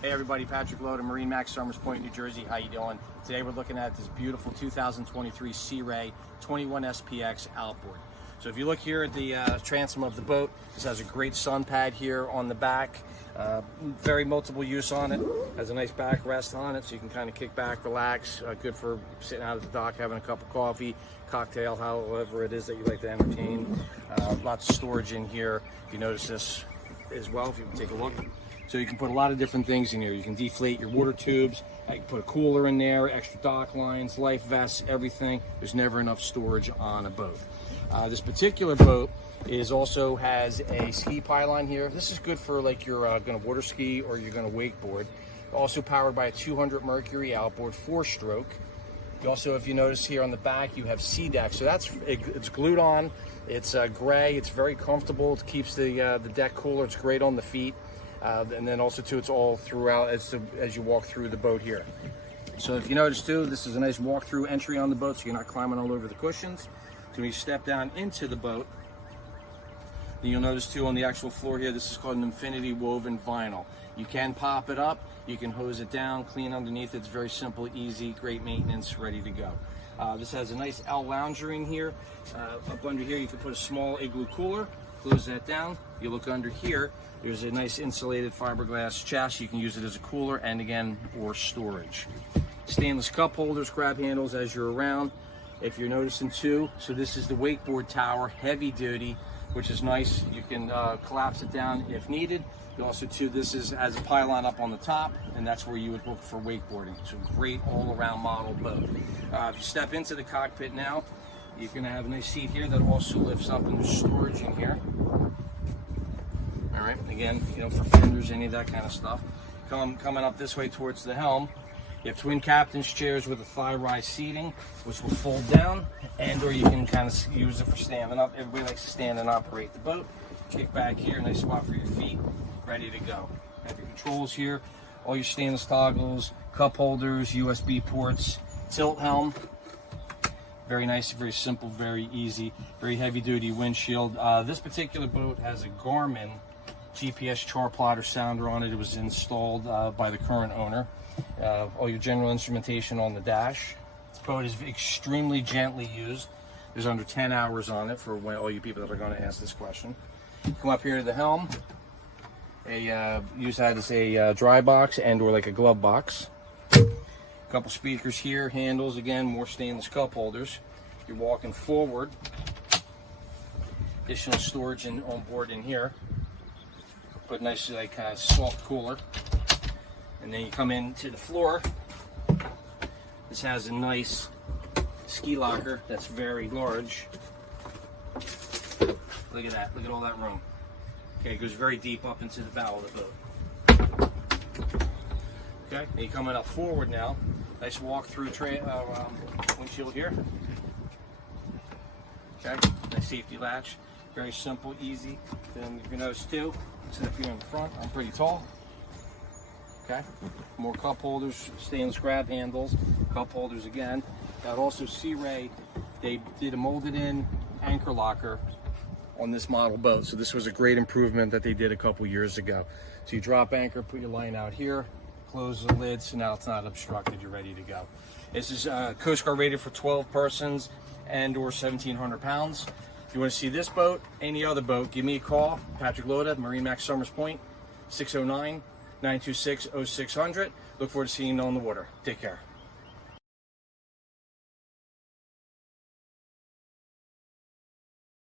Hey everybody, Patrick Loda, MarineMax, Somers Point, New Jersey. How you doing? Today we're looking at this beautiful 2023 Sea Ray 21 SPX outboard. So if you look here at the transom of the boat, this has a great sun pad here on the back. Very multiple use on it. Has a nice backrest on it, so you can kind of kick back, relax. Good for sitting out at the dock, having a cup of coffee, cocktail, however it is that you like to entertain. Lots of storage in here. If you notice this as well, if you can take a look. So you can put a lot of different things in here. You can deflate your water tubes. You can put a cooler in there, extra dock lines, life vests, everything. There's never enough storage on a boat. This particular boat also has a ski pylon here. This is good for like you're going to water ski or you're going to wakeboard. Also powered by a 200 Mercury outboard, 4-stroke. You also, if you notice here on the back, you have sea deck. So it's glued on. It's gray. It's very comfortable. It keeps the deck cooler. It's great on the feet. And then also too, it's all throughout as you walk through the boat here. So if you notice too, this is a nice walk-through entry on the boat, so you're not climbing all over the cushions. So when you step down into the boat, then you'll notice too on the actual floor here, this is called an infinity woven vinyl. You can pop it up, you can hose it down, clean underneath. It's very simple, easy, great maintenance, ready to go. This has a nice L lounger in here. Up under here, you can put a small igloo cooler. Close that down. You look under here, there's a nice insulated fiberglass chassis. You can use it as a cooler and again, or storage. Stainless cup holders, grab handles as you're around. If you're noticing too, so this is the wakeboard tower, heavy duty, which is nice. You can collapse it down if needed. Also too, this has a pylon up on the top, and that's where you would look for wakeboarding. So great all-around model boat. If you step into the cockpit now, you're going to have a nice seat here that also lifts up, and there's storage in here. All right, again, you know, for fenders, any of that kind of stuff. Coming up this way towards the helm, you have twin captain's chairs with a thigh-rise seating, which will fold down, or you can kind of use it for standing up. Everybody likes to stand and operate the boat. Kick back here, nice spot for your feet, ready to go. Have your controls here, all your stainless toggles, cup holders, USB ports, tilt helm. Very nice, very simple, very easy, very heavy-duty windshield. This particular boat has a Garmin GPS chart plotter sounder on it. It was installed by the current owner. All your general instrumentation on the dash. This boat is extremely gently used. There's under 10 hours on it for all you people that are going to ask this question. Come up here to the helm. Use that as a dry box and or like a glove box. Couple speakers here, handles, again, more stainless cup holders. You're walking forward. Additional storage on board in here. Put a nice like soft cooler. And then you come into the floor. This has a nice ski locker that's very large. Look at that, look at all that room. Okay, it goes very deep up into the bow of the boat. Okay, and you're coming up forward now. Nice walk through windshield here. Okay, nice safety latch. Very simple, easy. Then if you notice too, sit up here in the front. I'm pretty tall. Okay, more cup holders, stainless grab handles, cup holders again. Got also Sea Ray. They did a molded in anchor locker on this model boat. So this was a great improvement that they did a couple years ago. So you drop anchor, put your line out here, close the lid, so now it's not obstructed, you're ready to go. This is Coast Guard rated for 12 persons and or 1,700 pounds. If you want to see this boat, any other boat, give me a call. Patrick Loda, MarineMax Somers Point, 609-926-0600. Look forward to seeing you on the water. Take care.